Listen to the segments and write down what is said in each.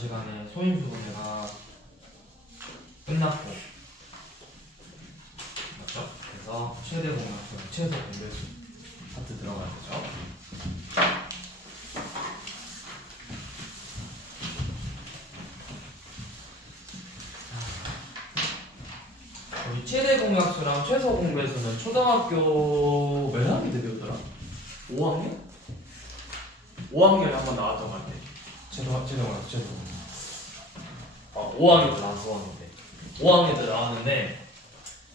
시간에 소인수분해가 끝났고, 맞죠? 그래서 최대 공약수랑 최소 공배수 파트 들어가야 되죠. 우리 최대 공약수랑 최소 공배수는 초등학교 몇 학년 때 배웠더라? 5학년? 5학년에 한 번 나왔던 것 같아. 최대 공약수, 최소 공배수. 5학년 때 나왔어, 5학년 때 나왔는데,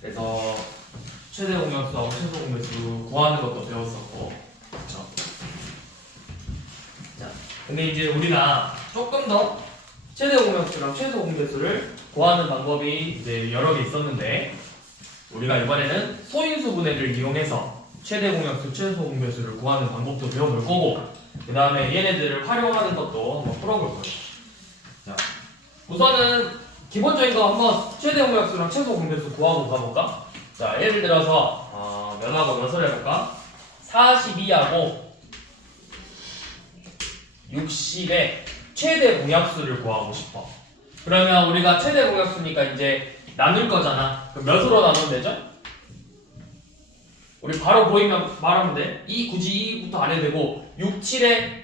그래서 최대 공약수하고 최소 공배수 구하는 것도 배웠었고, 그렇죠? 자, 근데 이제 우리가 조금 더 최대 공약수랑 최소 공배수를 구하는 방법이 이제 여러 개 있었는데, 우리가 이번에는 소인수 분해를 이용해서 최대 공약수, 최소 공배수를 구하는 방법도 배워볼 거고, 그 다음에 얘네들을 활용하는 것도 한번 풀어볼 거예요. 자, 우선은 기본적인 거 한번 최대 공약수랑 최소 공배수 구하고 가볼까? 자, 예를 들어서 몇하고 몇을 해볼까? 42하고 60의 최대 공약수를 구하고 싶어. 그러면 우리가 최대 공약수니까 이제 나눌 거잖아. 그럼 몇으로 나누면 되죠? 우리 바로 보이면 말하면 돼. 굳이 2부터 안 해도 되고 6, 7에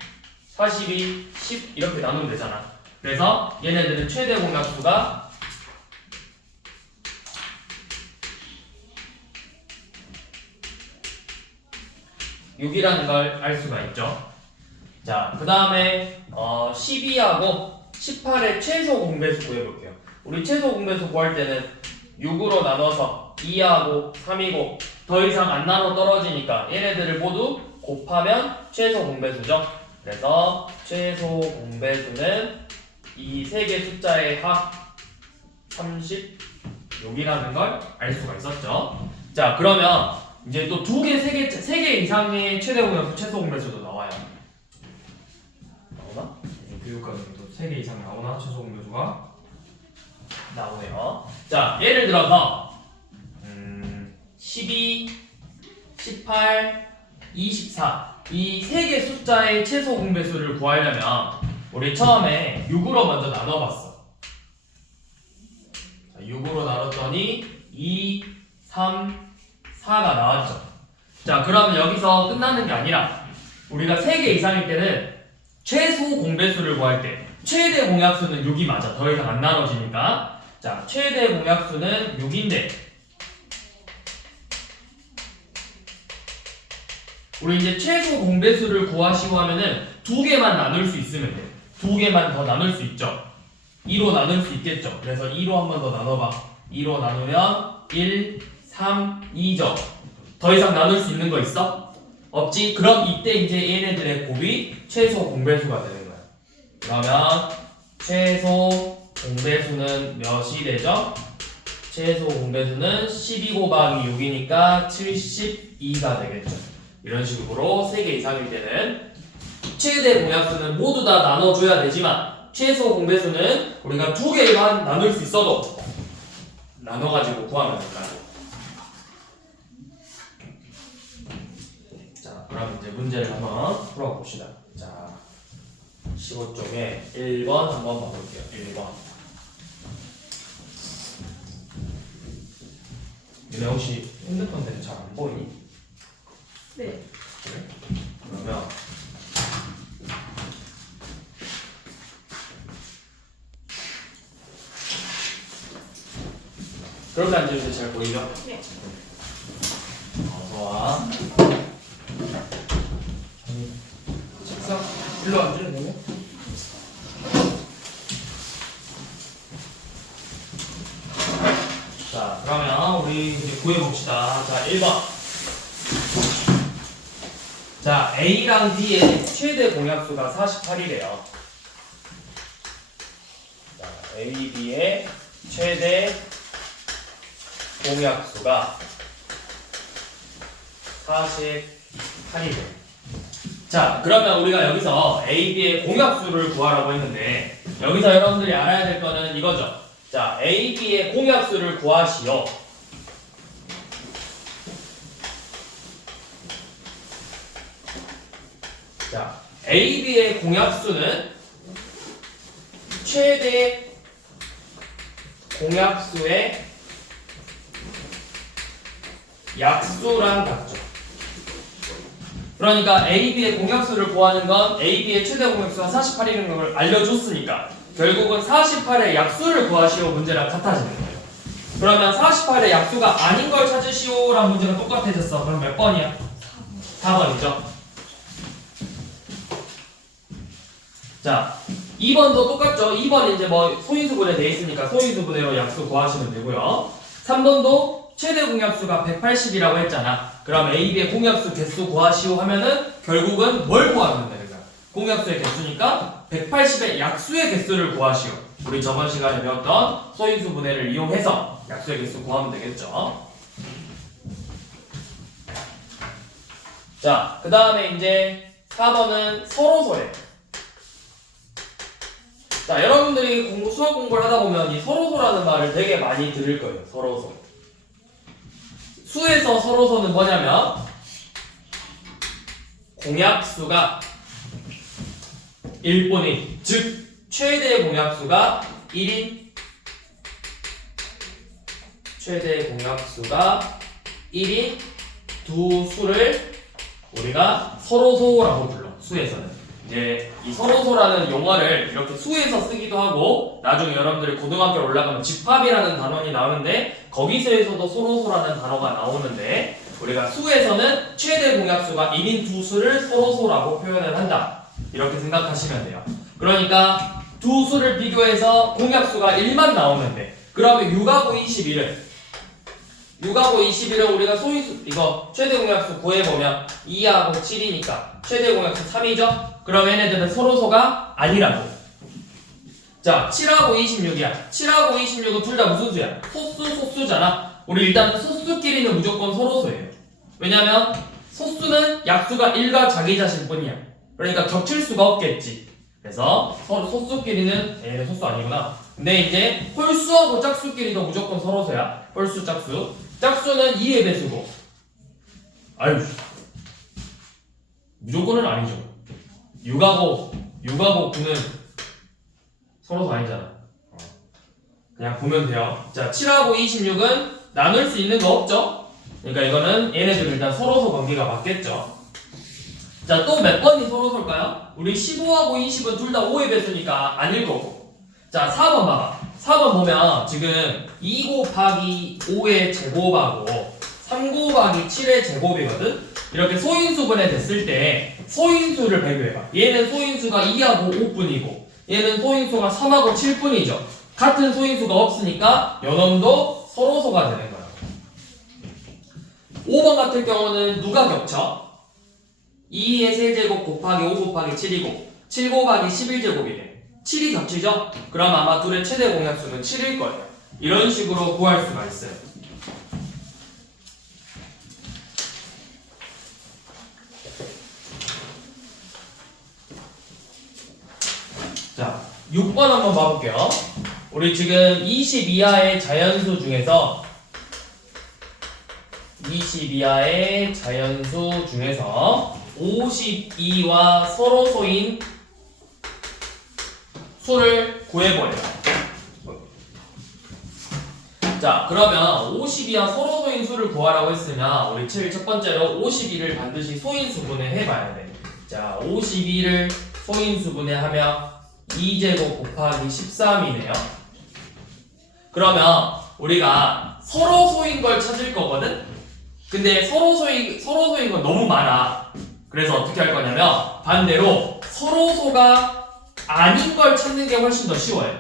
42, 10 이렇게 나누면 되잖아. 그래서 얘네들은 최대 공약수가 6이라는 걸 알 수가 있죠. 자, 그 다음에 12하고 18의 최소 공배수 구해볼게요. 우리 최소 공배수 구할 때는 6으로 나눠서 2하고 3이고 더 이상 안 나눠 떨어지니까 얘네들을 모두 곱하면 최소 공배수죠. 그래서 최소 공배수는 이 세 개 숫자의 합 36이라는 걸 알 수가 있었죠. 자, 그러면 이제 또 두 개, 세 개 이상의 최대 공약수, 최소 공배수도 나와요. 나오나? 교육과정도 3개 이상 나오나? 최소 공배수가 나오네요. 자, 예를 들어서 12, 18, 24 이 세 개 숫자의 최소 공배수를 구하려면 우리 처음에 6으로 먼저 나눠봤어. 자, 6으로 나눴더니 2, 3, 4가 나왔죠. 자, 그러면 여기서 끝나는 게 아니라 우리가 3개 이상일 때는 최소 공배수를 구할 때 최대 공약수는 6이 맞아. 더 이상 안 나눠지니까. 자, 최대 공약수는 6인데 우리 이제 최소 공배수를 구하시고 하면은 2개만 나눌 수 있으면 돼. 2개만 더 나눌 수 있죠. 2로 나눌 수 있겠죠. 그래서 2로 한 번 더 나눠봐. 2로 나누면 1, 3, 2죠. 더 이상 나눌 수 있는 거 있어? 없지? 그럼 이때 이제 얘네들의 곱이 최소 공배수가 되는 거야. 그러면 최소 공배수는 몇이 되죠? 최소 공배수는 12 곱하기 6이니까 72가 되겠죠. 이런 식으로 3개 이상일 때는 최대 공약수는 모두 다 나눠줘야 되지만 최소 공배수는 우리가 2개만 나눌 수 있어도 나눠가지고 구하면 됩니다. 자, 그럼 이제 문제를 한번 풀어봅시다. 자, 15쪽에 1번 한번 봐볼게요. 1번. 근데 혹시 핸드폰 때문에 잘 안 보이니? 네. 그래? 그러면 그렇게 앉으면 잘 보이죠? 네. 어서 와. 책상 일로 앉으면 되네. 자, 그러면 우리 이제 구해봅시다. 자, 1번. 자, A랑 D의 최대 공약수가 48이래요. 자, A, B의 최대 공약수가 48이래요. 자, 그러면 우리가 여기서 A, B의 공약수를 구하라고 했는데 여기서 여러분들이 알아야 될 거는 이거죠. 자, A, B의 공약수를 구하시오. 자, A, B의 공약수는 최대 공약수의 약수랑 같죠. 그러니까 AB의 공약수를 구하는 건 AB의 최대 공약수가 48이라는 걸 알려줬으니까 결국은 48의 약수를 구하시오 문제랑 같아지는 거예요. 그러면 48의 약수가 아닌 걸 찾으시오라는 문제가 똑같아졌어. 그럼 몇 번이야? 4번이죠. 자, 2번도 똑같죠. 2번 이제 뭐 소인수분해 돼 있으니까 소인수분해로 약수 구하시면 되고요. 3번도 최대 공약수가 180이라고 했잖아. 그럼 AB의 공약수 개수 구하시오 하면은 결국은 뭘 구하면 되는 거야? 공약수의 개수니까 180의 약수의 개수를 구하시오. 우리 저번 시간에 배웠던 소인수분해를 이용해서 약수의 개수 구하면 되겠죠. 자, 그 다음에 이제 4번은 서로소래. 자, 여러분들이 수학 공부를 하다 보면 이 서로소라는 말을 되게 많이 들을 거예요. 서로소. 수에서 서로소는 뭐냐면 공약수가 1분의 즉 최대 공약수가 1인 최대 공약수가 1인 두 수를 우리가 서로소라고 불러. 수에서는 이제 이 서로소라는 용어를 이렇게 수에서 쓰기도 하고 나중에 여러분들이 고등학교 올라가면 집합이라는 단원이 나오는데 거기서에서도 서로소라는 단어가 나오는데 우리가 수에서는 최대 공약수가 1인 두 수를 서로소라고 표현을 한다. 이렇게 생각하시면 돼요. 그러니까 두 수를 비교해서 공약수가 1만 나오는데 그러면 6하고 21을 우리가 소인수 이거 최대 공약수 구해보면 2하고 7이니까 최대 공약수 3이죠? 그럼 얘네들은 서로소가 아니라고. 자, 7하고 26이야. 7하고 26은 둘 다 무슨 수야? 소수잖아. 우리 일단 소수끼리는 무조건 서로소예요. 왜냐면 소수는 약수가 1과 자기 자신뿐이야. 그러니까 겹칠 수가 없겠지. 그래서 소수끼리는 얘네 소수 아니구나. 근데 이제 홀수하고 짝수끼리도 무조건 서로소야. 홀수, 짝수. 짝수는 2의 배수고. 아유, 무조건은 아니죠. 6하고 9는 서로소 아니잖아. 그냥 보면 돼요. 자, 7하고 26은 나눌 수 있는 거 없죠? 그러니까 이거는 얘네들 일단 서로소 관계가 맞겠죠. 자, 또 몇 번이 서로소일까요? 우리 15하고 20은 둘 다 5의 배수니까 아닐 거고. 자, 4번 봐봐. 4번 보면 지금 2 곱하기 5의 제곱하고 3 곱하기 7의 제곱이거든? 이렇게 소인수분해 됐을 때 소인수를 비교해봐. 얘는 소인수가 2하고 5뿐이고 얘는 소인수가 3하고 7뿐이죠. 같은 소인수가 없으니까 요놈도 서로소가 되는 거야. 5번 같은 경우는 누가 겹쳐? 2의 세제곱 곱하기 5 곱하기 7이고 7 곱하기 11제곱이래. 7이 겹치죠? 그럼 아마 둘의 최대 공약수는 7일 거예요. 이런 식으로 구할 수가 있어요. 자, 6번 한번 봐볼게요. 우리 지금 20 이하의 자연수 중에서 52와 서로소인 수를 구해버려요. 자, 그러면 52와 서로소인 수를 구하라고 했으면 우리 첫 번째로 52를 반드시 소인수분해 해봐야 돼. 자, 52를 소인수분해하면 2제곱 곱하기 13이네요. 그러면 우리가 서로소인 걸 찾을 거거든? 근데 서로소인 건 너무 많아. 그래서 어떻게 할 거냐면 반대로 서로소가 아닌 걸 찾는 게 훨씬 더 쉬워요.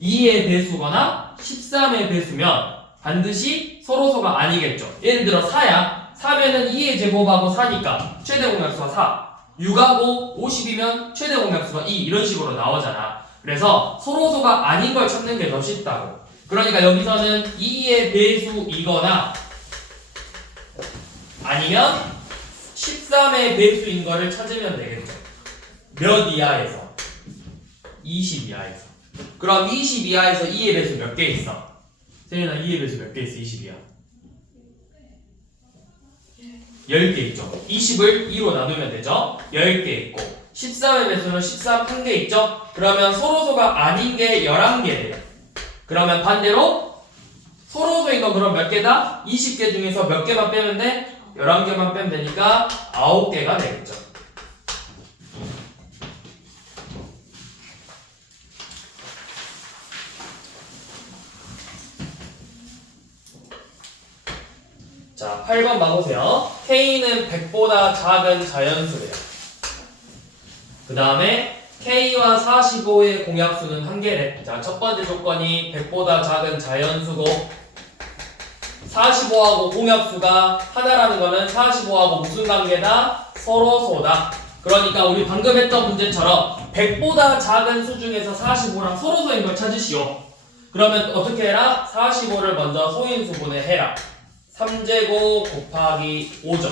2의 배수거나 13의 배수면 반드시 서로소가 아니겠죠. 예를 들어 4야. 4면은 2의 제곱하고 4니까 최대 공약수가 4. 6하고 50이면 최대 공약수가 2. 이런 식으로 나오잖아. 그래서 서로소가 아닌 걸 찾는 게 더 쉽다고. 그러니까 여기서는 2의 배수이거나 아니면 13의 배수인 거를 찾으면 되겠죠. 몇 이하에서? 20 이하에서. 그럼 20 이하에서 2의 배수 몇 개 있어? 세윤아, 2의 배수 몇 개 있어? 20 이하. 10개 있죠. 20을 2로 나누면 되죠. 10개 있고 13의 배수는 13 한 개 있죠? 그러면 서로소가 아닌 게 11개예요. 그러면 반대로 서로소인 건 그럼 몇 개다? 20개 중에서 몇 개만 빼면 돼? 11개만 빼면 되니까 9개가 되겠죠. 자, 8번 봐보세요. K는 100보다 작은 자연수래요. 그 다음에 K와 45의 공약수는 한 개래. 자, 첫 번째 조건이 100보다 작은 자연수고 45하고 공약수가 하나라는 거는 45하고 무슨 관계다? 서로소다. 그러니까 우리 방금 했던 문제처럼 100보다 작은 수 중에서 45랑 서로소인 걸 찾으시오. 그러면 어떻게 해라? 45를 먼저 소인수분해 해라. 3제곱 곱하기 5죠.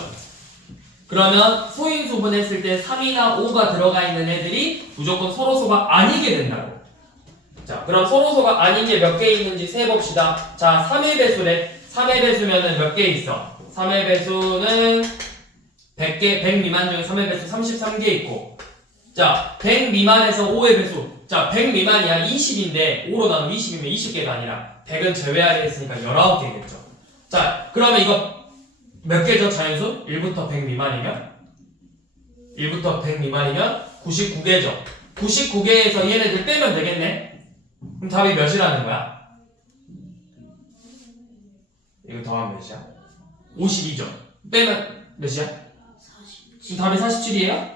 그러면 소인수분 했을 때 3이나 5가 들어가 있는 애들이 무조건 서로소가 아니게 된다고. 자, 그럼 서로소가 아닌 게 몇 개 있는지 세봅시다. 자, 3의 배수래. 3의 배수면은 몇 개 있어? 3의 배수는 100개, 100 미만 중에 3의 배수 33개 있고. 자, 100 미만에서 5의 배수. 자, 100 미만이야 20인데 5로 나누면 20이면 20개가 아니라 100은 제외하게 했으니까 19개겠죠. 자, 그러면 이거 몇 개죠, 자연수? 1부터 100 미만이면? 1부터 100 미만이면 99개죠. 99개에서 얘네들 빼면 되겠네? 그럼 답이 몇이라는 거야? 이거 더하면 몇이야? 52죠. 빼면 몇이야? 40. 답이 47이에요?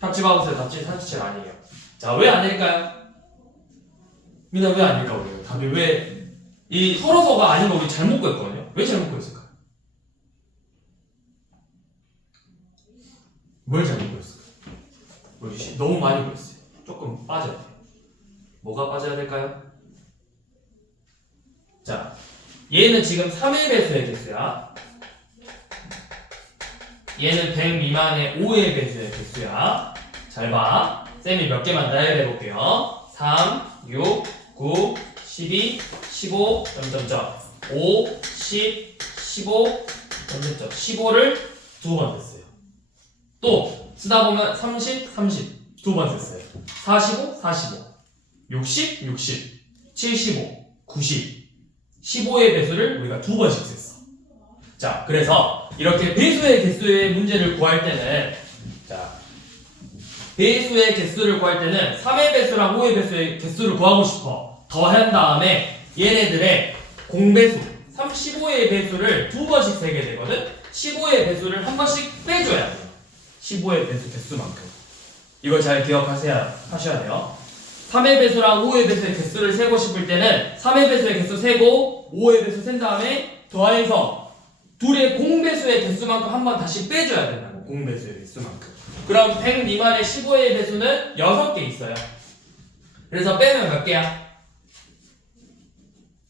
답지 봐보세요. 답지 47 아니에요. 자, 왜 아닐까요? 민아 왜 아닐까 우리? 답이 왜 이 서로서가 아닌 거 우리 잘못 구했거든요. 왜 잘못 구했을까? 뭘 잘못 구했을까? 우리 너무 많이 구했어요. 조금 빠져야 돼요. 뭐가 빠져야 될까요? 자, 얘는 지금 3의 배수의 개수야. 얘는 100 미만의 5의 배수의 개수야. 잘 봐. 쌤이 몇 개만 나열해 볼게요. 3, 6, 9, 12, 15, 점점점 5, 10, 15, 점점점 15를 두 번 썼어요. 또 쓰다 보면 30, 30 두 번 썼어요. 45, 45, 60, 60, 75, 90, 15의 배수를 우리가 두 번씩 썼어. 자, 그래서 이렇게 배수의 개수의 문제를 구할 때는 자, 배수의 개수를 구할 때는 3의 배수랑 5의 배수의 개수를 구하고 싶어. 더한 다음에 얘네들의 공배수 35의 배수를 두 번씩 세게 되거든. 15의 배수를 한 번씩 빼줘야 돼요. 15의 배수 개수만큼. 이걸 잘 하셔야 돼요. 3의 배수랑 5의 배수의 개수를 세고 싶을 때는 3의 배수의 개수 세고 5의 배수 센 다음에 더해서 둘의 공배수의 개수만큼 한 번 다시 빼줘야 된다고. 공배수의 개수만큼. 그럼 100 미만의 15의 배수는 6개 있어요. 그래서 빼면 몇 개야?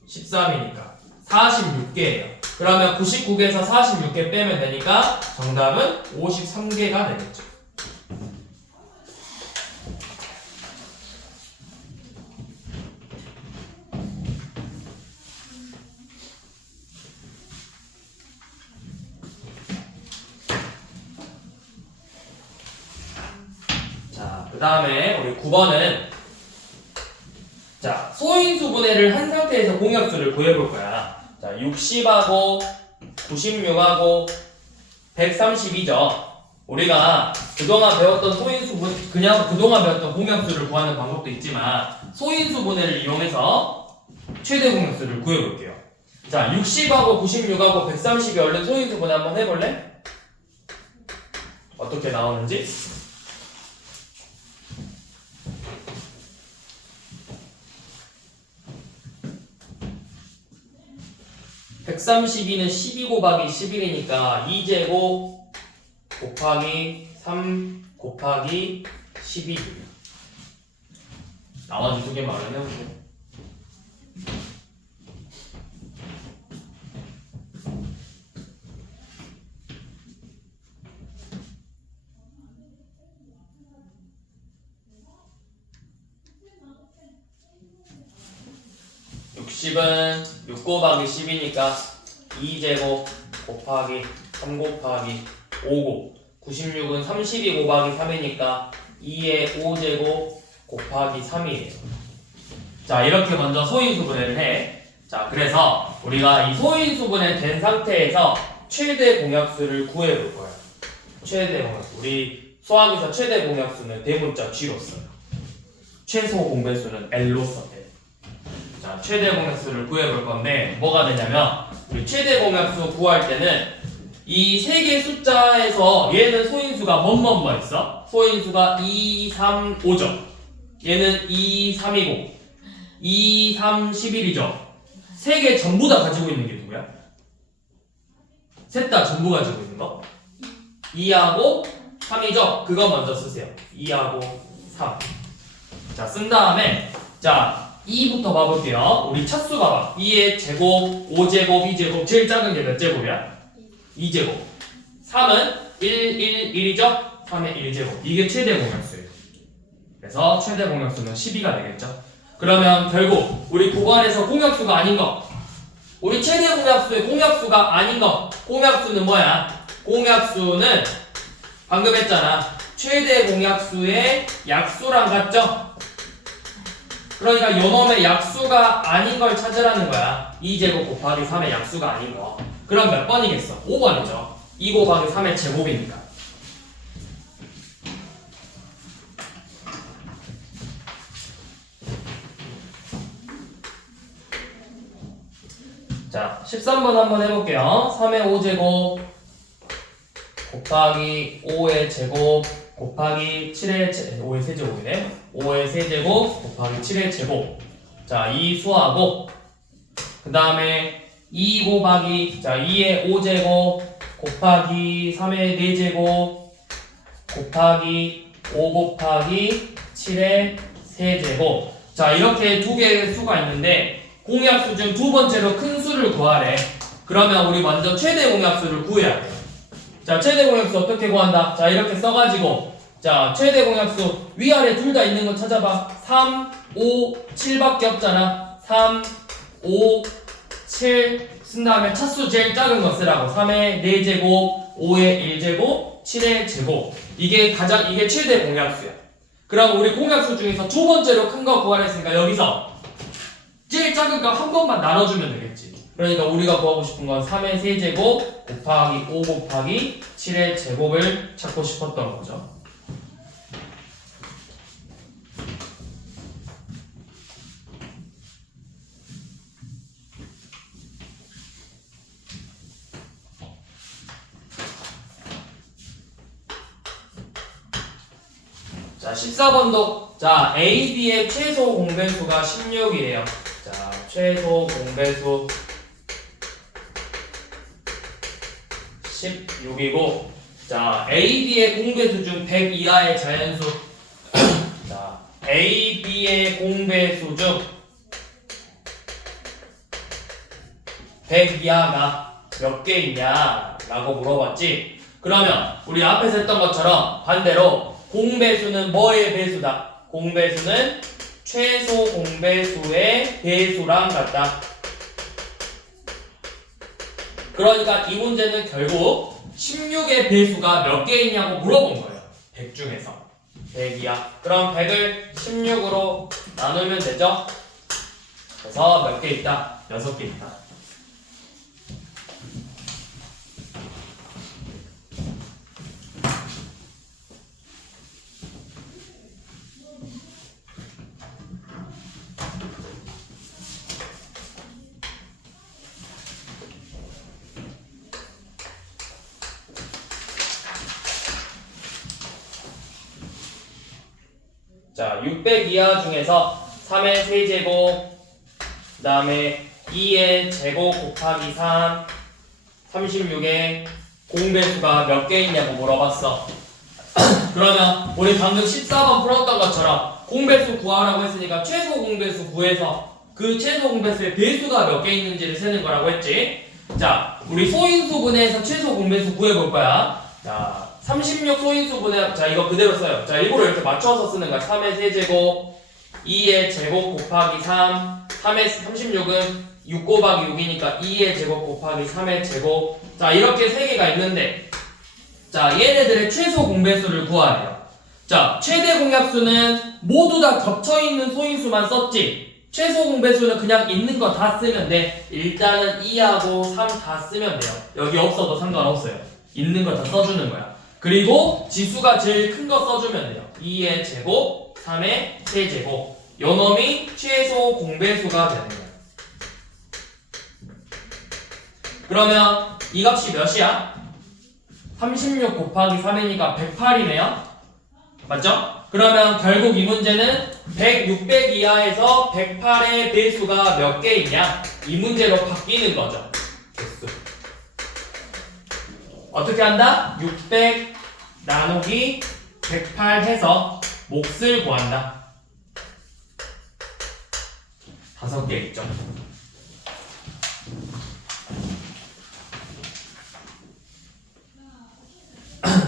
13이니까 46개예요. 그러면 99개에서 46개 빼면 되니까 정답은 53개가 되겠죠. 자, 그 다음에 우리 9번은 자, 소인수분해를 한 상태에서 공약수를 구해볼 거야. 자, 60하고 96하고 132죠. 우리가 그동안 배웠던 소인수분, 그냥 그동안 배웠던 공약수를 구하는 방법도 있지만 소인수분해를 이용해서 최대 공약수를 구해볼게요. 자, 60하고 96하고 130이 얼른 소인수분해 한번 해볼래? 어떻게 나오는지? 132는 12 곱하기 11이니까 2제곱 곱하기 3 곱하기 12. 나머지 두 개만 해볼게요. 은 6 곱하기 10이니까 2제곱 곱하기 3 곱하기 5곱 96은 32 곱하기 3이니까 2의 5제곱 곱하기 3이에요. 자, 이렇게 먼저 소인수분해를 해. 자, 그래서 우리가 이 소인수분해 된 상태에서 최대 공약수를 구해볼 거야. 최대 공약수. 우리 수학에서 최대 공약수는 대문자 G로 써요. 최소 공배수는 L로 썼대. 자, 최대 공약수를 구해볼 건데 뭐가 되냐면 우리 최대 공약수 구할 때는 이 세 개의 숫자에서 얘는 소인수가 뭐뭐뭐 있어? 소인수가 2, 3, 5죠. 얘는 2, 3이고 2, 3, 11이죠. 세 개 전부 다 가지고 있는 게 누구야? 셋 다 전부 가지고 있는 거? 2하고 3이죠? 그거 먼저 쓰세요. 2하고 3. 자, 쓴 다음에 자 2부터 봐볼게요. 우리 차수 봐봐. 2의 제곱, 5제곱, 2제곱 제일 작은 게 몇 제곱이야? 2제곱. 3은 1, 1, 1이죠? 3의 1제곱. 이게 최대 공약수예요. 그래서 최대 공약수는 12가 되겠죠? 그러면 결국 우리 구간에서 공약수가 아닌 거, 우리 최대 공약수의 공약수가 아닌 거, 공약수는 뭐야? 공약수는 방금 했잖아. 최대 공약수의 약수랑 같죠? 그러니까 요놈의 약수가 아닌 걸 찾으라는 거야. 2제곱 곱하기 3의 약수가 아닌 거. 그럼 몇 번이겠어? 5번이죠. 2 곱하기 3의 제곱이니까. 자, 13번 한번 해볼게요. 3의 5제곱 곱하기 5의 제곱 곱하기 7의 5의 세제곱이네. 5의 세제곱 곱하기 7의 제곱. 자, 이 수하고 그 다음에 2 곱하기 자 2의 5제곱 곱하기 3의 4제곱 곱하기 5 곱하기 7의 세제곱. 자, 이렇게 두 개의 수가 있는데 공약수 중 두 번째로 큰 수를 구하래. 그러면 우리 먼저 최대 공약수를 구해야 돼. 자, 최대 공약수 어떻게 구한다? 자, 이렇게 써가지고 자, 최대 공약수 위아래 둘 다 있는 거 찾아봐. 3, 5, 7밖에 없잖아. 3, 5, 7 쓴 다음에 차수 제일 작은 거 쓰라고. 3의 4제곱, 5의 1제곱, 7의 제곱. 이게 최대 공약수야. 그럼 우리 공약수 중에서 두 번째로 큰 거 구하랬으니까 여기서 제일 작은 거 한 번만 나눠주면 되겠지. 그러니까 우리가 구하고 싶은 건 3의 세제곱 곱하기 5 곱하기 7의 제곱을 찾고 싶었던 거죠. 자, 14번도 자, A, B의 최소 공배수가 16이에요. 자, 최소 공배수 16이고 자, A, B의 공배수 중 100 이하의 자연수 자, A, B의 공배수 중 100 이하가 몇 개 있냐 라고 물어봤지. 그러면 우리 앞에서 했던 것처럼 반대로 공배수는 뭐의 배수다? 공배수는 최소 공배수의 배수랑 같다. 그러니까 이 문제는 결국 16의 배수가 몇 개 있냐고 물어본 거예요. 100 중에서 100이야. 그럼 100을 16으로 나누면 되죠? 그래서 몇 개 있다? 6개 있다. 자, 600 이하 중에서 3의 세제곱, 그 다음에 2의 제곱 곱하기 3, 36의 공배수가 몇 개 있냐고 물어봤어. 그러면 우리 방금 14번 풀었던 것처럼 공배수 구하라고 했으니까 최소 공배수 구해서 그 최소 공배수의 배수가 몇 개 있는지를 세는 거라고 했지. 자, 우리 소인수분해에서 최소 공배수 구해볼 거야. 자, 36 소인수분해, 자, 이거 그대로 써요. 자, 일부러 이렇게 맞춰서 쓰는 거야. 3의 세제곱, 2의 제곱 곱하기 3, 36은 6 곱하기 6이니까 2의 제곱 곱하기 3의 제곱. 자, 이렇게 세 개가 있는데, 자, 얘네들의 최소 공배수를 구하래요. 자, 최대 공약수는 모두 다 겹쳐있는 소인수만 썼지. 최소 공배수는 그냥 있는 거 다 쓰면 돼. 일단은 2하고 3 다 쓰면 돼요. 여기 없어도 상관없어요. 있는 거 다 써주는 거야. 그리고 지수가 제일 큰 거 써주면 돼요. 2의 제곱, 3의 세제곱. 요 놈이 최소 공배수가 되는 거야. 그러면 이 값이 몇이야? 36 곱하기 3이니까 108이네요. 맞죠? 그러면 결국 이 문제는 100, 600 이하에서 108의 배수가 몇 개 있냐? 이 문제로 바뀌는 거죠. 개수. 어떻게 한다? 600 나누기 108 해서 몫을 구한다. 5개 있죠.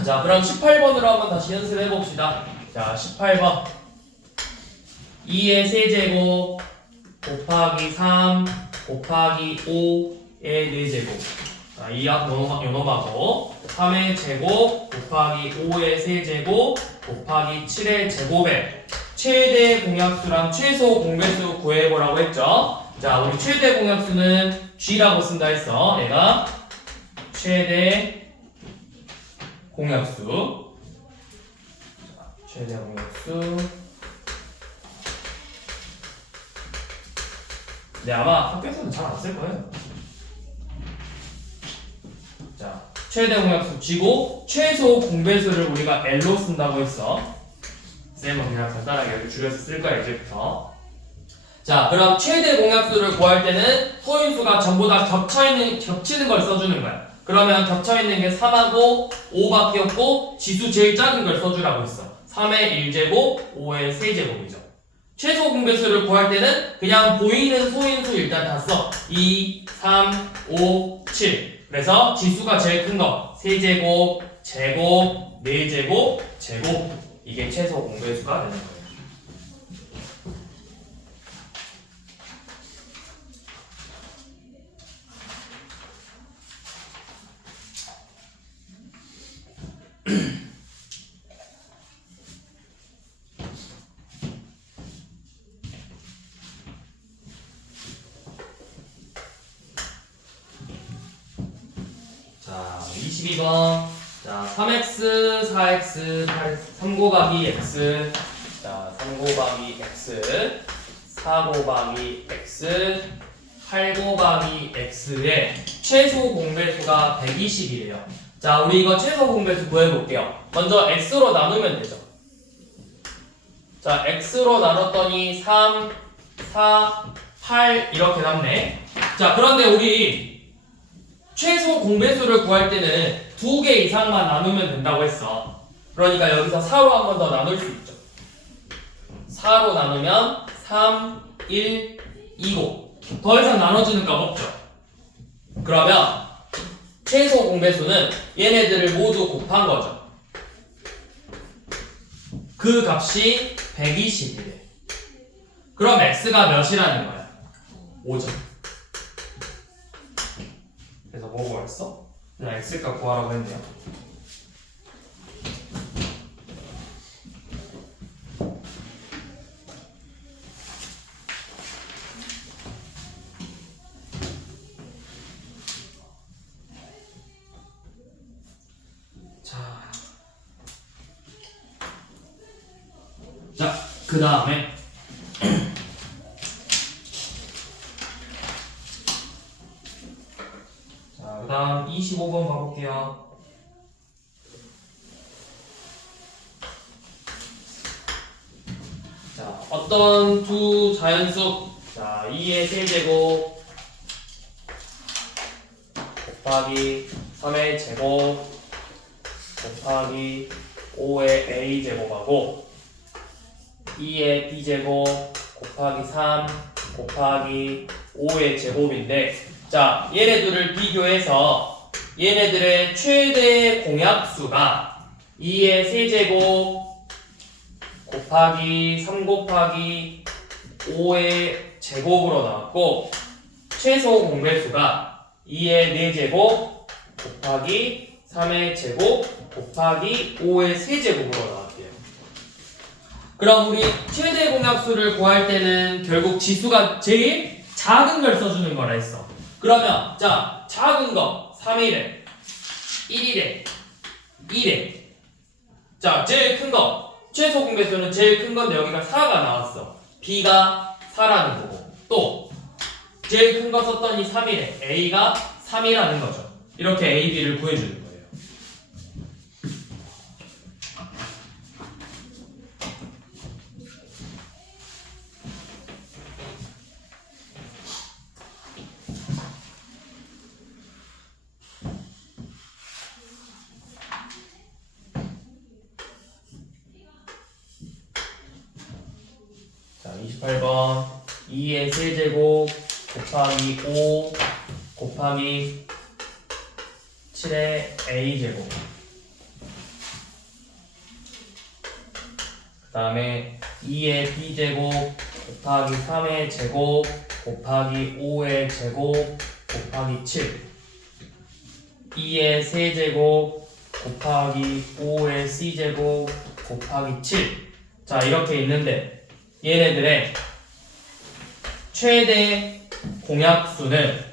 자, 그럼 18번으로 한번 다시 연습해 봅시다. 자, 18번. 2의 세제곱 곱하기 3 곱하기 5의 4제곱. 자, 2합 요놈하고 3의 제곱 곱하기 5의 세제곱 곱하기 7의 제곱에 최대 공약수랑 최소 공배수 구해보라고 했죠. 자, 우리 최대 공약수는 G라고 쓴다 했어. 얘가 최대 공약수. 자, 최대 공약수. 네, 아마 학교에서는 잘 안 쓸 거예요. 자, 최대 공약수 G고 최소 공배수를 우리가 L로 쓴다고 했어. 쌤은 그냥 간단하게 여기 줄여서 쓸 거야, 이제부터. 자, 그럼 최대 공약수를 구할 때는 소인수가 전부 다 겹치는 걸 써주는 거야. 그러면 겹쳐있는 게 3하고 5밖에 없고 지수 제일 작은 걸 써주라고 했어. 3의 1제곱, 5의 세제곱이죠. 최소 공배수를 구할 때는 그냥 보이는 소인수 일단 다 써. 2, 3, 5, 7. 그래서 지수가 제일 큰 거. 세제곱, 제곱, 4제곱, 제곱. 이게 최소 공배수가 되는 거예요. 자, 22번. 자, 3x, 4x, 8x, 3 곱하기 x. 자, 3 곱하기 x, 4 곱하기 x, 8 곱하기 x의 최소 공배수가 120이래요. 자, 우리 이거 최소 공배수 구해볼게요. 먼저 x로 나누면 되죠. 자, x로 나눴더니 3, 4, 8 이렇게 남네. 자, 그런데 우리 최소 공배수를 구할 때는 2개 이상만 나누면 된다고 했어. 그러니까 여기서 4로 한 번 더 나눌 수 있죠. 4로 나누면 3, 1, 2고 더 이상 나눠주는 값 없죠. 그러면 최소 공배수는 얘네들을 모두 곱한 거죠. 그 값이 120이래. 그럼 x가 몇이라는 거야? 5죠. 그래서 뭐 구했어? 그냥 x값 구하라고 했네요. 자, 그 다음에 자, 그 다음 25번 가볼게요. 자, 어떤 두 자연수. 자, 2의 세제곱 곱하기 3의 제곱 곱하기 5의 a제곱하고 2의 b제곱 곱하기 3 곱하기 5의 제곱인데, 자, 얘네들을 비교해서 얘네들의 최대 공약수가 2의 세제곱 곱하기 3 곱하기 5의 제곱으로 나왔고, 최소 공배수가 2의 4제곱 곱하기 3의 제곱 곱하기 5의 세제곱으로 나왔대요. 그럼 우리 최대 공약수를 구할 때는 결국 지수가 제일 작은 걸 써주는 거라 했어. 그러면 자 작은 거 3이래 1이래 2래. 자 제일 큰 거 최소 공배수는 제일 큰 건데 여기가 4가 나왔어. B가 4라는 거고 또 제일 큰 거 썼더니 3이래. A가 3이라는 거죠. 이렇게 A, B를 구해주는 거예요. 자, 28번 2의 세제곱 곱하기 5 곱하기 7의 a제곱 그 다음에 2의 b제곱 곱하기 3의 제곱 곱하기 5의 제곱 곱하기 7 2의 세제곱 곱하기 5의 c제곱 곱하기 7 자 이렇게 있는데 얘네들의 최대 공약수는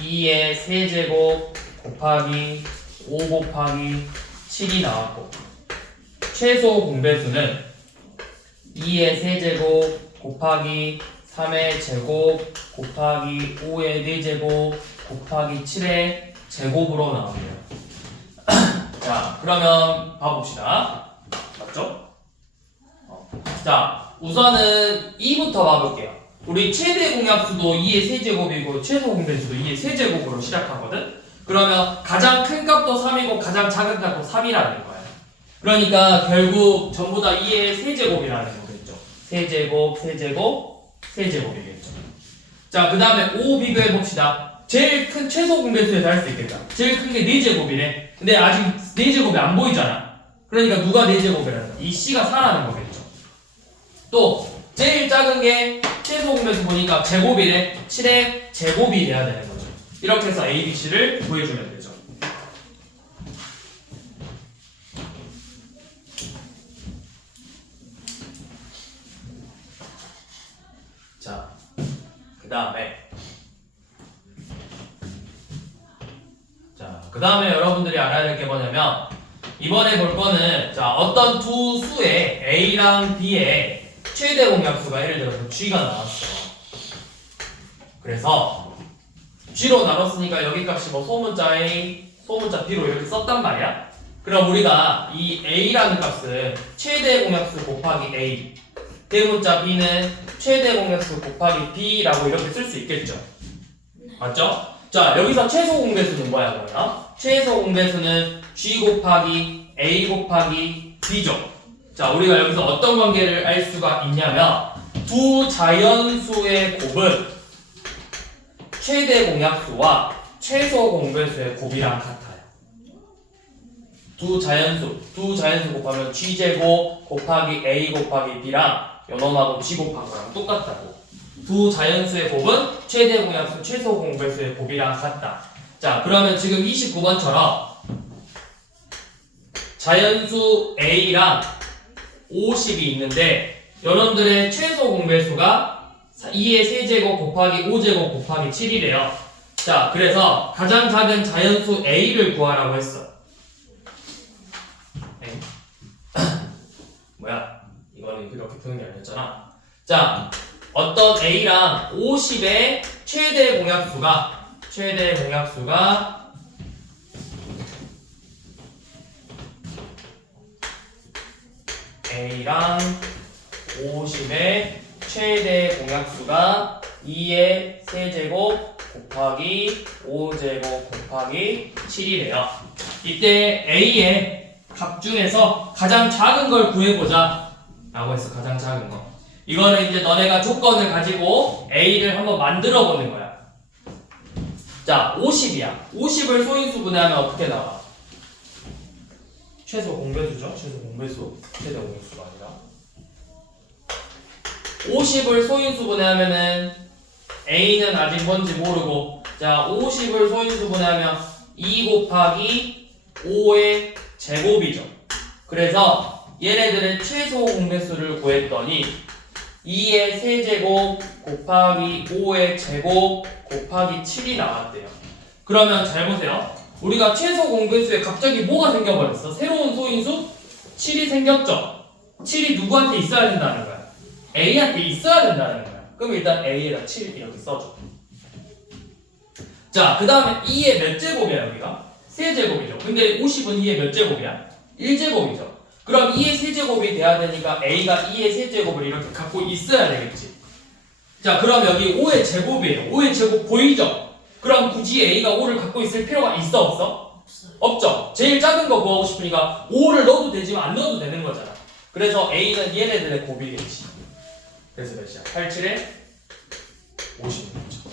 2의 세제곱 곱하기 5 곱하기 7이 나왔고 최소 공배수는 2의 세제곱 곱하기 3의 제곱 곱하기 5의 4제곱 곱하기 7의 제곱으로 나옵니다. 자 그러면 봐봅시다. 맞죠? 자 우선은 2부터 봐볼게요. 우리 최대 공약수도 2의 세제곱이고 최소 공배수도 2의 세제곱으로 시작하거든? 그러면 가장 큰 값도 3이고 가장 작은 값도 3이라는 거야. 그러니까 결국 전부 다 2의 세제곱이라는 거겠죠. 세제곱, 세제곱, 세제곱이겠죠. 자, 그 다음에 5 비교해봅시다. 제일 큰 최소 공배수에서 할 수 있겠다. 제일 큰 게 4제곱이네. 근데 아직 4제곱이 안 보이잖아. 그러니까 누가 4제곱이라는 거야? 이 C가 4라는 거겠죠. 또 제일 작은 게 최소 공배수 보니까 제곱이래. 7의 제곱이 돼야 되는 거죠. 이렇게 해서 A, B, C를 구해주면 되죠. 자, 그 다음에 여러분들이 알아야 될 게 뭐냐면 이번에 볼 거는 자 어떤 두 수의 A랑 B의 최대 공약수가 예를 들어서 G가 나왔어. 그래서 G로 나눴으니까 여기 값이 뭐 소문자 A, 소문자 B로 이렇게 썼단 말이야. 그럼 우리가 이 A라는 값은 최대 공약수 곱하기 A, 대문자 B는 최대 공약수 곱하기 B라고 이렇게 쓸 수 있겠죠. 맞죠? 자 여기서 최소 공배수는 뭐야 그러면? 최소 공배수는 G 곱하기 A 곱하기 B죠. 자 우리가 여기서 어떤 관계를 알 수가 있냐면 두 자연수의 곱은 최대 공약수와 최소 공배수의 곱이랑 같아요. 두 자연수 곱하면 G제곱 곱하기 A 곱하기 B랑 요놈하고 G 곱한 거랑 똑같다고. 두 자연수의 곱은 최대 공약수 최소 공배수의 곱이랑 같다. 자 그러면 지금 29번처럼 자연수 A랑 50이 있는데 여러분들의 최소 공배수가 2의 세제곱 곱하기 5제곱 곱하기 7이래요. 자 그래서 가장 작은 자연수 A를 구하라고 했어. 뭐야 이거는 그렇게 표현이 아니었잖아. 자 어떤 A랑 50의 최대 공약수가 A랑 50의 최대 공약수가 2의 세제곱 곱하기 5제곱 곱하기 7이래요. 이때 A의 값 중에서 가장 작은 걸 구해보자 라고 해서 가장 작은 거. 이거는 이제 너네가 조건을 가지고 A를 한번 만들어 보는 거야. 자 50이야. 50을 소인수 분해하면 어떻게 나와? 최소 공배수죠? 최소 공배수. 최대 공배수가 아니라 50을 소인수 분해하면은 A는 아직 뭔지 모르고 자 50을 소인수 분해하면 2 곱하기 5의 제곱이죠. 그래서 얘네들의 최소 공배수를 구했더니 2의 세제곱 곱하기 5의 제곱 곱하기 7이 나왔대요. 그러면 잘 보세요. 우리가 최소 공배수에 갑자기 뭐가 생겨버렸어? 새로운 소인수 7이 생겼죠. 7이 누구한테 있어야 된다는 거야? A한테 있어야 된다는 거야. 그럼 일단 A에다 7 이렇게 써줘. 자, 그 다음에 2의 몇 제곱이야 여기가? 세제곱이죠. 근데 50은 2의 몇 제곱이야? 1제곱이죠. 그럼 2의 세제곱이 돼야 되니까 A가 2의 세제곱을 이렇게 갖고 있어야 되겠지. 자, 그럼 여기 5의 제곱이에요. 5의 제곱 보이죠? 그럼 굳이 A가 5를 갖고 있을 필요가 있어 없어? 없죠. 제일 작은 거 구하고 싶으니까 5를 넣어도 되지만 안 넣어도 되는 거잖아. 그래서 A는 얘네들의 곱이겠지. 그래서 몇이야? 87에 56죠.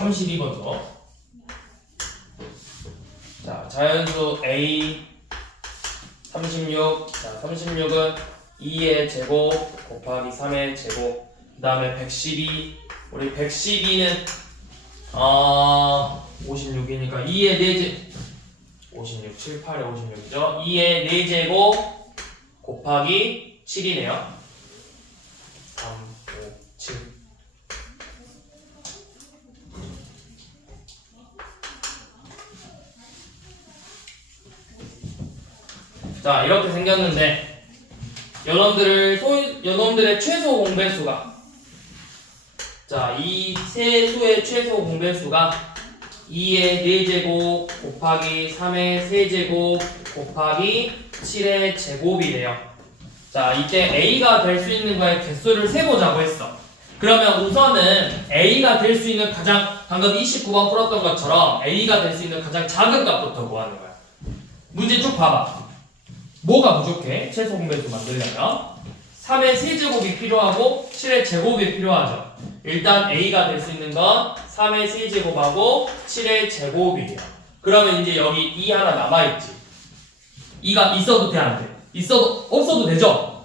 (32번도) 자, 자연수 A 36. 자, 36은 2의 제곱 곱하기 3의 제곱. 그 다음에 112. 우리 112는 56이니까 2의 4제 56, 7, 8에 56이죠. 2의 4제곱 곱하기 7이네요. 3, 5, 7. 자, 이렇게 생겼는데 여러분들의 최소 공배수가, 자, 이 세 수의 최소 공배수가 2의 4제곱 곱하기 3의 세제곱 곱하기 7의 제곱이래요. 자, 이때 A가 될 수 있는 거의 개수를 세보자고 했어. 그러면 우선은 A가 될 수 있는 가장, 방금 29번 풀었던 것처럼 A가 될 수 있는 가장 작은 값부터 구하는 거야. 문제 쭉 봐봐. 뭐가 부족해? 최소 공배수 만들려면 3의 세제곱이 필요하고 7의 제곱이 필요하죠. 일단 A가 될 수 있는 건 3의 세제곱하고 7의 제곱이에요. 그러면 이제 여기 2 하나 남아있지. 2가 있어도 돼, 안 돼? 없어도 되죠?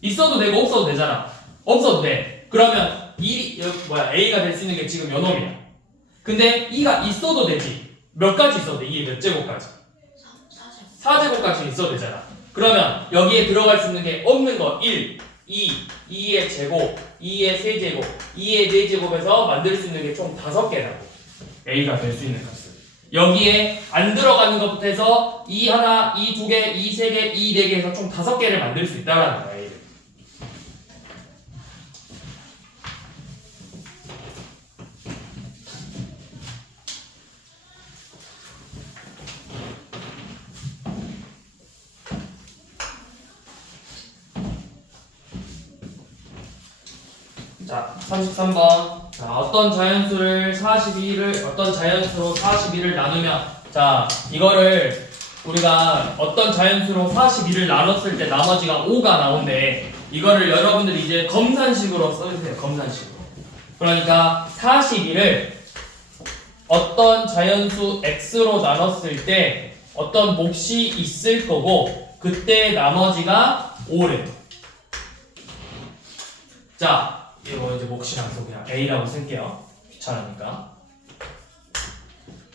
있어도 되고 없어도 되잖아. 없어도 돼. 그러면 A가 될 수 있는 게 지금 몇 놈이야? 근데 2가 있어도 되지. 몇 가지 있어도 돼? 2의 몇 제곱까지? 4제곱까지 있어도 되잖아. 그러면 여기에 들어갈 수 있는 게 없는 거 1, 2, 2의 제곱, 2의 세제곱, 2의 4제곱에서 만들 수 있는 게 총 5개라고. A가 될 수 있는 값을. 여기에 안 들어가는 것부터 해서 2 하나, 2 2개, 2 3개, 2 4개 해서 총 5개를 만들 수 있다는 거야. A를. 자, 33번. 자, 어떤 자연수로 42를 나누면, 자, 이거를 우리가 어떤 자연수로 42를 나눴을 때 나머지가 5가 나온대. 이거를 여러분들이 이제 검산식으로 써주세요. 검산식으로. 그러니까 42를 어떤 자연수 x로 나눴을 때 어떤 몫이 있을 거고, 그때 나머지가 5래. 자, 이거 이제 몫이라서 그냥 A라고 쓸게요. 귀찮으니까.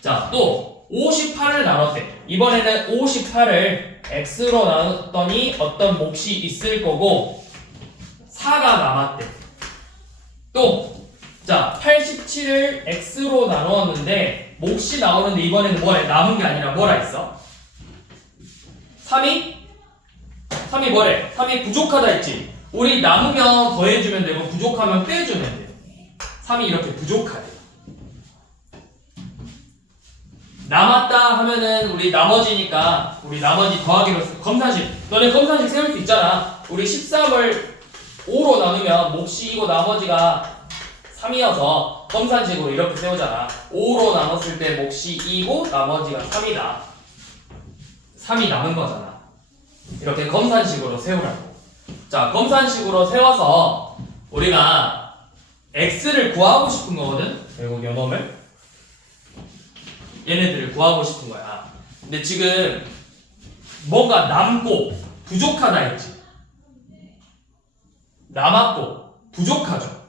자, 또 58을 나눴대. 이번에는 58을 x로 나눴더니 어떤 몫이 있을 거고 4가 남았대. 또, 자, 87을 x로 나누었는데 몫이 나오는데 이번에는 뭐래? 남은 게 아니라 뭐라 했어? 3이 뭐래? 3이 부족하다 했지? 우리 남으면 더해주면 되고 부족하면 빼주면 돼요. 3이 이렇게 부족하대. 남았다 하면은 우리 나머지니까 우리 나머지 더하기로 검산식. 너네 검산식 세울 수 있잖아. 우리 13을 5로 나누면 몫이 이고 나머지가 3이어서 검산식으로 이렇게 세우잖아. 5로 나눴을 때 몫이 2고 나머지가 3이다. 3이 남은 거잖아. 이렇게 검산식으로 세우라고. 자, 검산식으로 세워서 우리가 x를 구하고 싶은 거거든? 결국 요놈을 얘네들을 구하고 싶은 거야. 근데 지금 뭔가 남고 부족하다 했지? 남았고 부족하죠?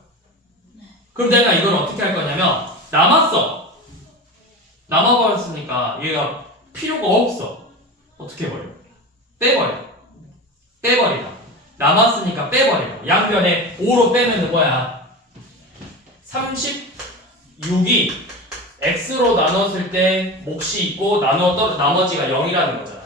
그럼 내가 이걸 어떻게 할 거냐면 남았어. 남아버렸으니까 얘가 필요가 없어. 어떻게 해버려? 빼버려. 빼버리다. 남았으니까 빼버리다. 양변에 5로 빼면 뭐야? 36이 x로 나눴을 때 몫이 있고 나머지가 0이라는 거잖아.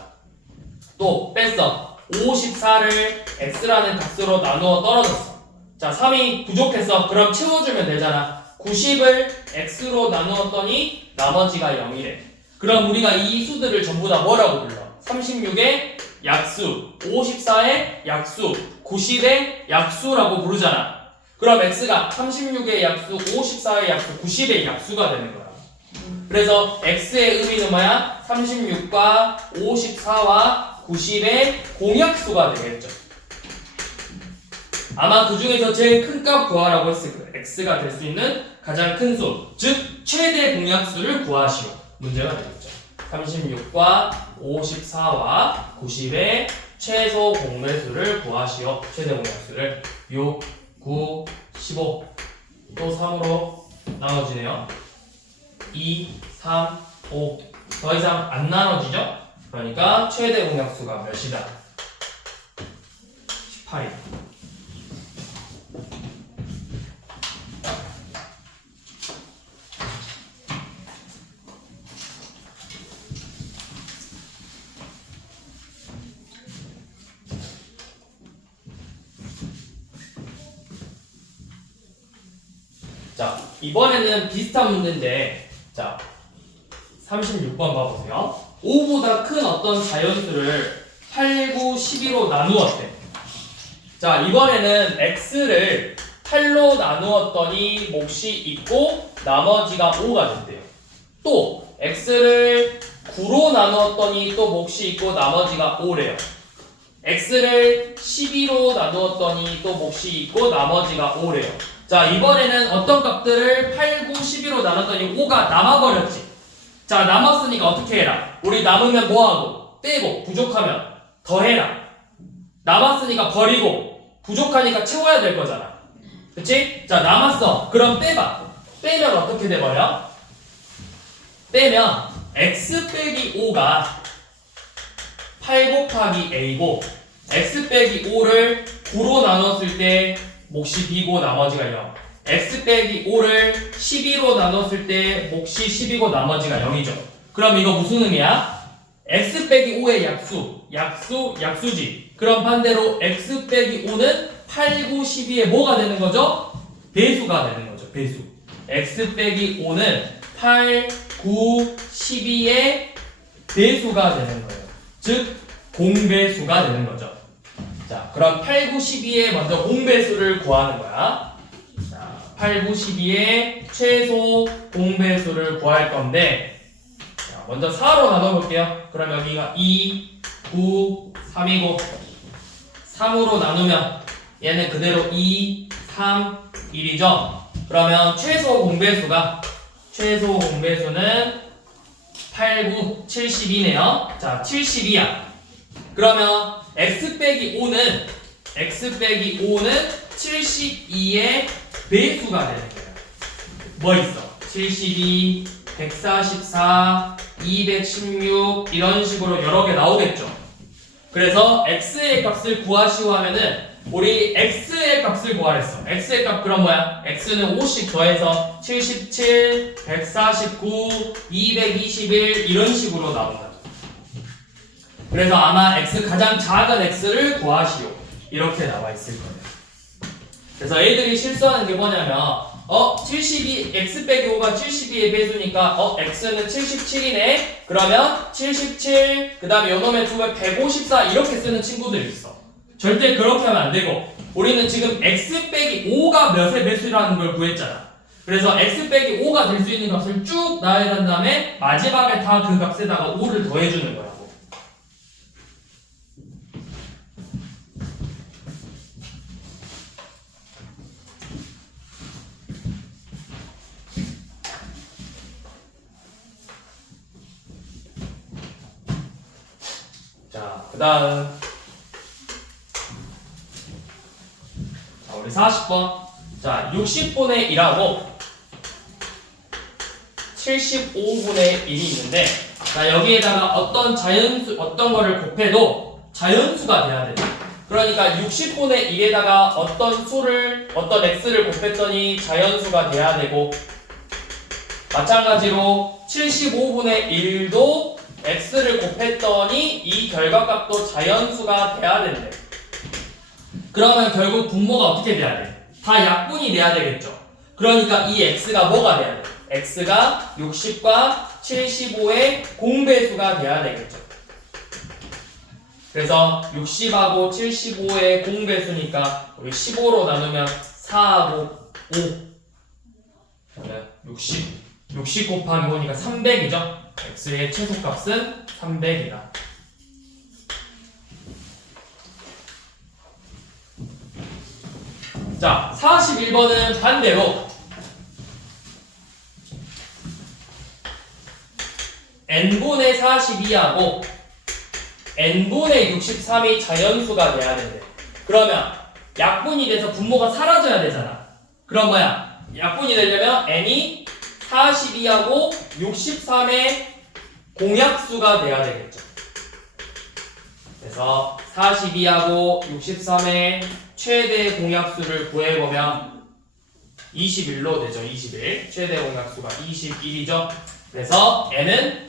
또 뺐어. 54를 x라는 값으로 나누어 떨어졌어. 자, 3이 부족했어. 그럼 채워주면 되잖아. 90을 x로 나누었더니 나머지가 0이래. 그럼 우리가 이 수들을 전부 다 뭐라고 불러? 36의 약수, 54의 약수, 90의 약수라고 부르잖아. 그럼 x가 36의 약수, 54의 약수, 90의 약수가 되는 거야. 그래서 x의 의미는 뭐야? 36과 54와 90의 공약수가 되겠죠. 아마 그 중에서 제일 큰 값 구하라고 했을 거예요. x가 될 수 있는 가장 큰 수, 즉 최대 공약수를 구하시오. 문제가 되겠죠. 36과 54와 90의 최소 공배수를 구하시오. 최대 공약수를 6, 9, 15 또 3으로 나눠지네요. 2, 3, 5 더 이상 안 나눠지죠? 그러니까 최대 공약수가 몇이다? 18이다. 자, 이번에는 비슷한 문제인데, 자, 36번 봐보세요. 5보다 큰 어떤 자연수를 8, 9, 12로 나누었대. 자, 이번에는 x를 8로 나누었더니 몫이 있고 나머지가 5가 된대요. 또 x를 9로 나누었더니 또 몫이 있고 나머지가 5래요. x를 12로 나누었더니 또 몫이 있고 나머지가 5래요. 자, 이번에는 어떤 값들을 8, 9, 12로 나눴더니 5가 남아버렸지. 자, 남았으니까 어떻게 해라? 우리 남으면 뭐하고? 빼고, 부족하면 더해라. 남았으니까 버리고, 부족하니까 채워야 될 거잖아. 그치? 자, 남았어. 그럼 빼봐. 빼면 어떻게 돼버려? 빼면 x 빼기 5가 8 곱하기 a고 x 빼기 5를 9로 나눴을 때 몫이 b고 나머지가 0. x 빼기 5를 12로 나눴을 때 몫이 10이고 나머지가 0이죠. 그럼 이거 무슨 의미야? x 빼기 5의 약수지. 그럼 반대로 x 빼기 5는 8, 9, 12의 뭐가 되는 거죠? 배수가 되는 거죠. 배수. x 빼기 5는 8, 9, 12의 배수가 되는 거예요. 즉 공배수가 되는 거죠. 자, 그럼 8, 9, 12의 먼저 공배수를 구하는 거야. 자, 8, 9, 12의 최소 공배수를 구할 건데, 자, 먼저 4로 나눠볼게요. 그럼 여기가 2, 9, 3이고 3으로 나누면 얘는 그대로 2, 3, 1이죠. 그러면 최소 공배수는 8, 9, 72네요. 자, 72야. 그러면 x 빼기 5는 72의 배수가 되는 거예요. 뭐 있어? 72, 144, 216 이런 식으로 여러 개 나오겠죠. 그래서 x의 값을 구하시오 하면은 우리 x의 값을 구하랬어. x의 값 그럼 뭐야? x는 5씩 더해서 77, 149, 221 이런 식으로 나온다. 그래서 아마 x 가장 작은 x를 구하시오. 이렇게 나와 있을 거예요. 그래서 애들이 실수하는 게 뭐냐면 72, x 빼기 5가 72의 배수니까 x는 77이네. 그러면 77, 그 다음에 요놈의 2배 154 이렇게 쓰는 친구들이 있어. 절대 그렇게 하면 안 되고 우리는 지금 x 빼기 5가 몇의 배수라는 걸 구했잖아. 그래서 x 빼기 5가 될 수 있는 값을 쭉 나열한 다음에 마지막에 다 그 값에다가 5를 더해주는 거라고. 자, 그 다음 자, 우리 40번 자, 60분의 1하고 75분의 1이 있는데, 자, 여기에다가 어떤 거를 곱해도 자연수가 돼야 돼. 그러니까 60분의 1에다가 어떤 x를 곱했더니 자연수가 돼야 되고, 마찬가지로 75분의 1도 x를 곱했더니 이 결과값도 자연수가 돼야 된대. 그러면 결국 분모가 어떻게 돼야 돼? 다 약분이 돼야 되겠죠. 그러니까 이 x가 뭐가 돼야 돼? x가 60과 75의 공배수가 돼야 되겠죠. 그래서 60하고 75의 공배수니까 여기 15로 나누면 4하고 5 60 곱하기 5니까 300이죠. x의 최소값은 300이다. 자, 41번은 반대로 n분의 42하고 n분의 63이 자연수가 돼야 된대. 그러면 약분이 돼서 분모가 사라져야 되잖아. 그럼 뭐야? 약분이 되려면 n이 42하고 63의 공약수가 돼야 되겠죠. 그래서 42하고 63의 최대 공약수를 구해보면 21로 되죠. 21. 최대 공약수가 21이죠. 그래서 n은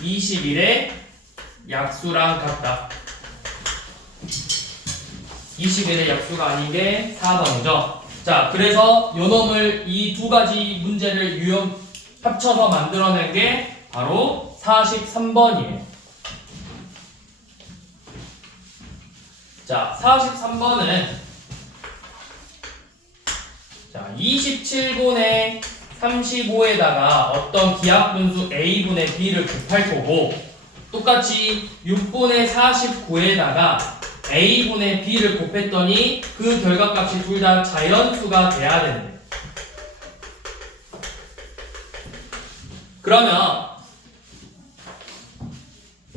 21의 약수랑 같다. 21의 약수가 아닌 게 4번이죠. 자, 그래서 요놈을 이 두 가지 문제를 합쳐서 만들어낸 게 바로 43번이에요. 자, 43번은 자, 27분의 35에다가 어떤 기하분수 a분의 b를 곱할 거고, 똑같이 6분의 49에다가 a분의 b를 곱했더니 그 결과값이 둘 다 자연수가 돼야 되는데, 그러면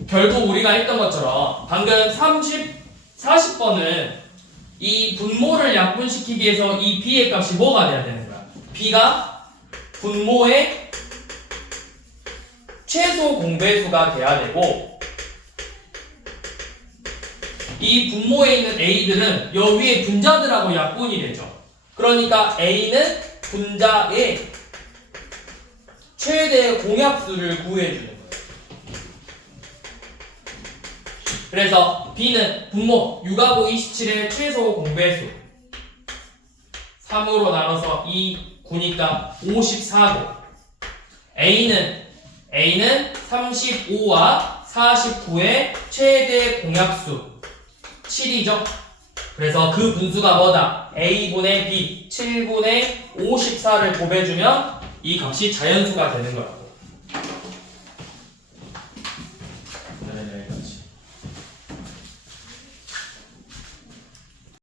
결국 우리가 했던 것처럼 방금 40번은 이 분모를 약분시키기 위해서 이 b의 값이 뭐가 돼야 되는 거야? b가 분모의 최소 공배수가 돼야 되고, 이 분모에 있는 a들은 여 위에 분자들하고 약분이 되죠. 그러니까 a는 분자의 최대 공약수를 구해주는 거예요. 그래서 b는 분모 6하고 27의 최소 공배수 3으로 나눠서 2, 9니까 54고, a는 35와 49의 최대 공약수 7이죠. 그래서 그 분수가 뭐다? a분의 b 7분의 54를 곱해주면 이 값이 자연수가 되는 거야.